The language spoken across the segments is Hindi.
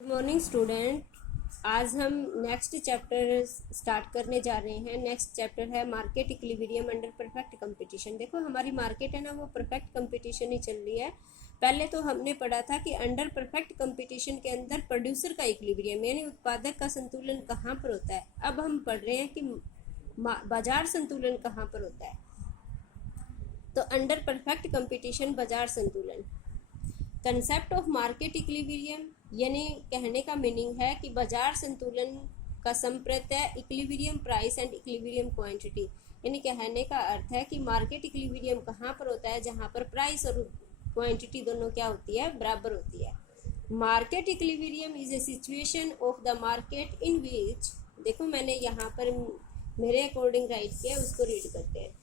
Good morning student. आज हम नेक्स्ट चैप्टर स्टार्ट करने जा रहे हैं। नेक्स्ट चैप्टर है market equilibrium under perfect competition. देखो हमारी मार्केट है ना, वो परफेक्ट कंपटीशन ही चल रही है। पहले तो हमने पढ़ा था कि अंडर परफेक्ट कंपटीशन के अंदर प्रोड्यूसर का इक्विलिब्रियम यानी उत्पादक का संतुलन कहाँ पर होता है। अब हम पढ़ रहे हैं कि बाजार संतुलन कहाँ पर होता है। तो अंडर परफेक्ट कंपटीशन बाजार संतुलन। कंसेप्ट ऑफ मार्केट इक्विलिब्रियम यानी कहने का मीनिंग है कि बाजार संतुलन का संप्रत्यय equilibrium price and equilibrium quantity. यानी कहने का अर्थ है कि मार्केट इक्विलिब्रियम कहाँ पर होता है, जहाँ पर प्राइस और क्वांटिटी दोनों क्या होती है, बराबर होती है। Market equilibrium is a situation of the market in which, देखो मैंने यहाँ पर मेरे अकॉर्डिंग राइट किया, उसको रीड करते हैं।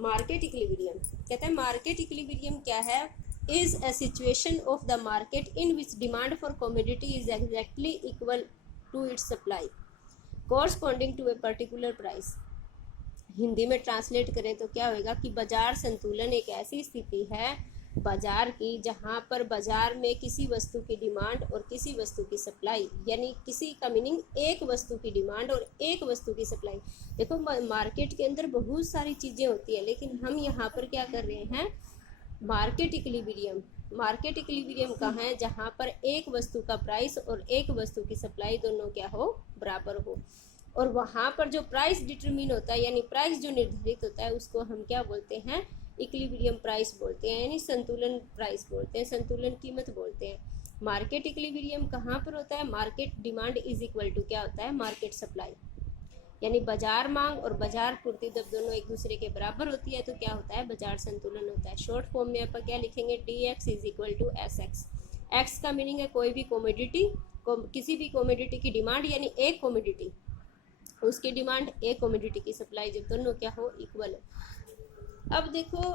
मार्केट इक्विलिब्रियम कहते हैं मार्केट इक्विलिब्रियम क्या है, is a situation of the market in which demand for commodity is exactly equal to its supply corresponding to a particular price। Hindi में ट्रांसलेट करें तो क्या होगा कि बाजार संतुलन एक ऐसी स्थिति है बाजार की जहां पर बाजार में किसी वस्तु की डिमांड और किसी वस्तु की सप्लाई, यानी किसी का मीनिंग एक वस्तु की डिमांड और एक वस्तु की सप्लाई। देखो मार्केट के अंदर बहुत सारी चीज़ें होती है, लेकिन हम यहाँ पर क्या कर रहे हैं, मार्केट इक्विलिब्रियम। मार्केट इक्विलिब्रियम कहाँ है, जहाँ पर एक वस्तु का प्राइस और एक वस्तु की सप्लाई दोनों क्या हो, बराबर हो। और वहाँ पर जो प्राइस डिटरमिन होता है यानी प्राइस जो निर्धारित होता है उसको हम क्या बोलते हैं, इक्विलिब्रियम प्राइस बोलते हैं, यानी संतुलन प्राइस बोलते हैं, संतुलन कीमत बोलते हैं। मार्केट इक्विलिब्रियम कहाँ पर होता है, market demand is equal to क्या होता है, मार्केट सप्लाई। यानी बाजार मांग और बाजार पूर्ति जब दोनों एक दूसरे के बराबर होती है तो क्या होता है, बाजार संतुलन होता है। शॉर्ट फॉर्म में अपन क्या लिखेंगे, dx is equal to sx। x का मीनिंग है कोई भी कॉमोडिटी, किसी भी कॉमोडिटी की डिमांड यानी एक कॉमोडिटी, उसकी डिमांड एक कॉमोडिटी की सप्लाई, जब दोनों क्या हो, इक्वल हो। अब देखो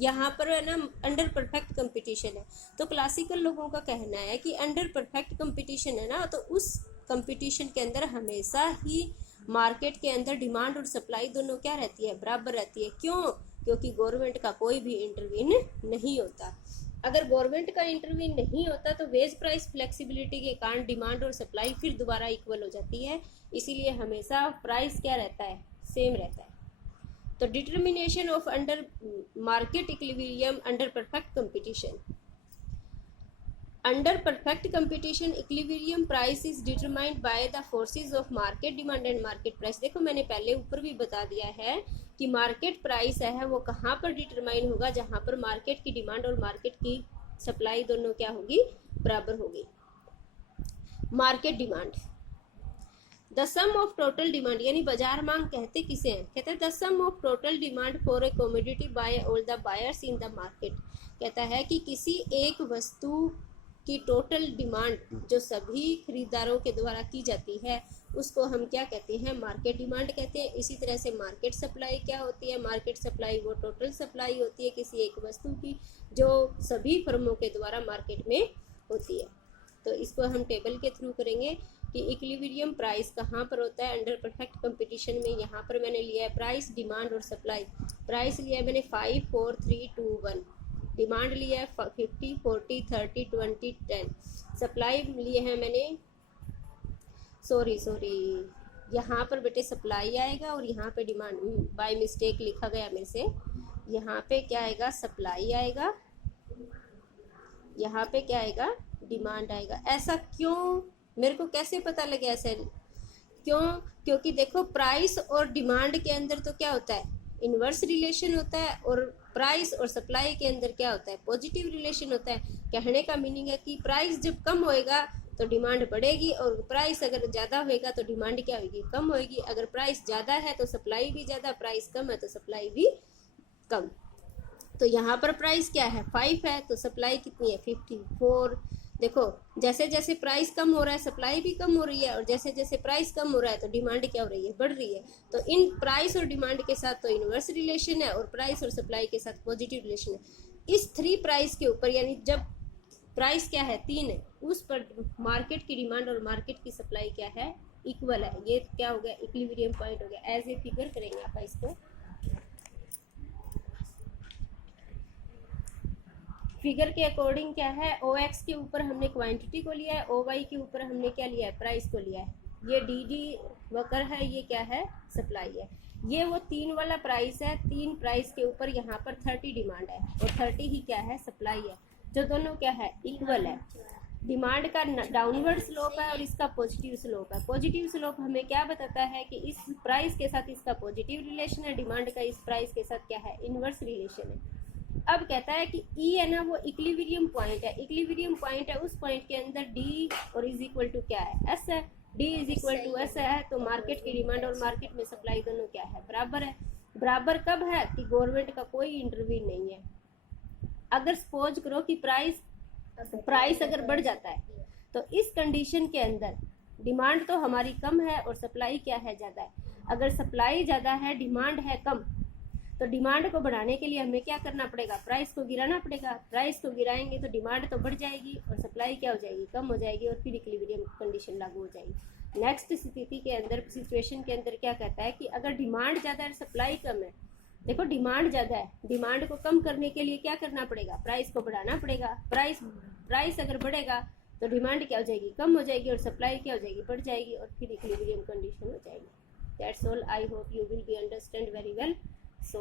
यहाँ पर है ना अंडर परफेक्ट कंपटीशन है, तो क्लासिकल लोगों का कहना है कि अंडर परफेक्ट कंपटीशन है ना, तो उस कंपटीशन के अंदर हमेशा ही मार्केट के अंदर डिमांड और सप्लाई दोनों क्या रहती है, बराबर रहती है। क्यों? क्योंकि गवर्नमेंट का कोई भी इंटरवीन नहीं होता। अगर गवर्नमेंट का इंटरवीन नहीं होता तो वेज प्राइस फ्लेक्सिबिलिटी के कारण डिमांड और सप्लाई फिर दोबारा इक्वल हो जाती है, इसीलिए हमेशा प्राइस क्या रहता है, सेम रहता है। तो determination of under market equilibrium under perfect competition. Under perfect competition equilibrium price is determined by the forces of market demand and market price. देखो मैंने पहले ऊपर भी बता दिया है कि मार्केट प्राइस है वो कहाँ पर डिटरमाइन होगा, जहाँ पर मार्केट की डिमांड और मार्केट की सप्लाई दोनों क्या होगी, बराबर होगी। Market demand, the sum of total demand, यानी बाजार मांग कहते किसे हैं, कहते हैं the sum of total demand for a commodity by all the buyers in the market. कहता है कि किसी एक वस्तु की टोटल डिमांड जो सभी खरीदारों के द्वारा की जाती है उसको हम क्या कहते हैं, मार्केट डिमांड कहते हैं। इसी तरह से मार्केट सप्लाई क्या होती है, मार्केट सप्लाई वो टोटल सप्लाई होती है किसी एक वस्तु की जो सभी फर्मों के द्वारा मार्केट में होती है। तो इसको हम टेबल के थ्रू करेंगे कि इक्विलिब्रियम प्राइस कहाँ पर होता है अंडर परफेक्ट कंपटीशन में। यहाँ पर मैंने लिया है प्राइस, डिमांड और सप्लाई। प्राइस लिया है मैंने 5 4 3 2 1, डिमांड लिया है 50 40 30 20 10, सप्लाई लिए हैं मैंने, सॉरी यहाँ पर बेटे सप्लाई आएगा और यहाँ पे डिमांड बाय मिस्टेक लिखा गया मेरे से, यहाँ पे क्या आएगा, सप्लाई आएगा, यहाँ पे क्या आएगा, डिमांड आएगा। ऐसा क्यों, मेरे को कैसे पता लगे ऐसा क्यों, क्योंकि देखो प्राइस और डिमांड के अंदर तो क्या होता है, इन्वर्स रिलेशन होता है, और प्राइस और सप्लाई के अंदर क्या होता है, पॉजिटिव रिलेशन होता है। कहने का मीनिंग है कि प्राइस जब कम होएगा तो डिमांड बढ़ेगी, और प्राइस अगर ज़्यादा होएगा तो डिमांड क्या होगी, कम होएगी। अगर प्राइस ज़्यादा है तो सप्लाई भी ज़्यादा, प्राइस कम है तो सप्लाई भी कम। तो यहाँ पर प्राइस क्या है, 5 है, तो सप्लाई कितनी है, 54। देखो जैसे जैसे प्राइस कम हो रहा है सप्लाई भी कम हो रही है, और जैसे जैसे प्राइस कम हो रहा है तो डिमांड क्या हो रही है, बढ़ रही है। तो इन प्राइस और डिमांड के साथ तो इन्वर्स रिलेशन है, और प्राइस और सप्लाई के साथ पॉजिटिव रिलेशन है। इस 3 प्राइस के ऊपर, यानी जब प्राइस क्या है 3 है, उस पर मार्केट की डिमांड और मार्केट की सप्लाई क्या है, इक्वल है। ये क्या हो गया, इक्विलिब्रियम पॉइंट हो गया। एज ए फिगर करेंगे आप इसको। फिगर के अकॉर्डिंग क्या है, ओ एक्स के ऊपर हमने क्वांटिटी को लिया है, ओ वाई के ऊपर हमने क्या लिया है, प्राइस को लिया है। ये डी डी वकर है, ये क्या है, सप्लाई है। ये वो 3 वाला प्राइस है, 3 प्राइस के ऊपर यहाँ पर 30 डिमांड है और 30 ही क्या है, सप्लाई है, जो दोनों क्या है, इक्वल है। डिमांड का डाउनवर्ड स्लोप है और इसका पॉजिटिव स्लोप है। पॉजिटिव स्लोप हमें क्या बताता है कि इस प्राइस के साथ इसका पॉजिटिव रिलेशन है, डिमांड का इस प्राइस के साथ क्या है, इनवर्स रिलेशन है। अब कहता है कि ई है ना वो इक्विलिब्रियम पॉइंट है। इक्विलिब्रियम पॉइंट है, उस पॉइंट के अंदर डी और इज इक्वल टू क्या है, एस है। D is equal to S है, तो मार्केट की डिमांड और मार्केट में सप्लाई दोनों क्या है, बराबर है। बराबर कब है कि गवर्नमेंट का कोई इंटरव्यू नहीं है। अगर सपोज करो कि प्राइस अगर बढ़ जाता है तो इस कंडीशन के अंदर डिमांड तो हमारी कम है और सप्लाई क्या है, ज़्यादा है। अगर सप्लाई ज़्यादा है, डिमांड है कम, तो डिमांड को बढ़ाने के लिए हमें क्या करना पड़ेगा, प्राइस को गिराना पड़ेगा। प्राइस को गिराएंगे तो डिमांड तो बढ़ जाएगी और सप्लाई क्या हो जाएगी, कम हो जाएगी और फिर इक्विलिब्रियम कंडीशन लागू हो जाएगी। नेक्स्ट स्थिति के अंदर, सिचुएशन के अंदर क्या कहता है कि अगर डिमांड ज़्यादा है, सप्लाई कम है। देखो डिमांड ज़्यादा है, डिमांड को कम करने के लिए क्या करना पड़ेगा, प्राइस को बढ़ाना पड़ेगा। प्राइस अगर बढ़ेगा तो डिमांड क्या हो जाएगी, कम हो जाएगी और सप्लाई क्या हो जाएगी, बढ़ जाएगी और फिर इक्विलिब्रियम कंडीशन हो जाएगी। That's all, I hope you will be understand very well. So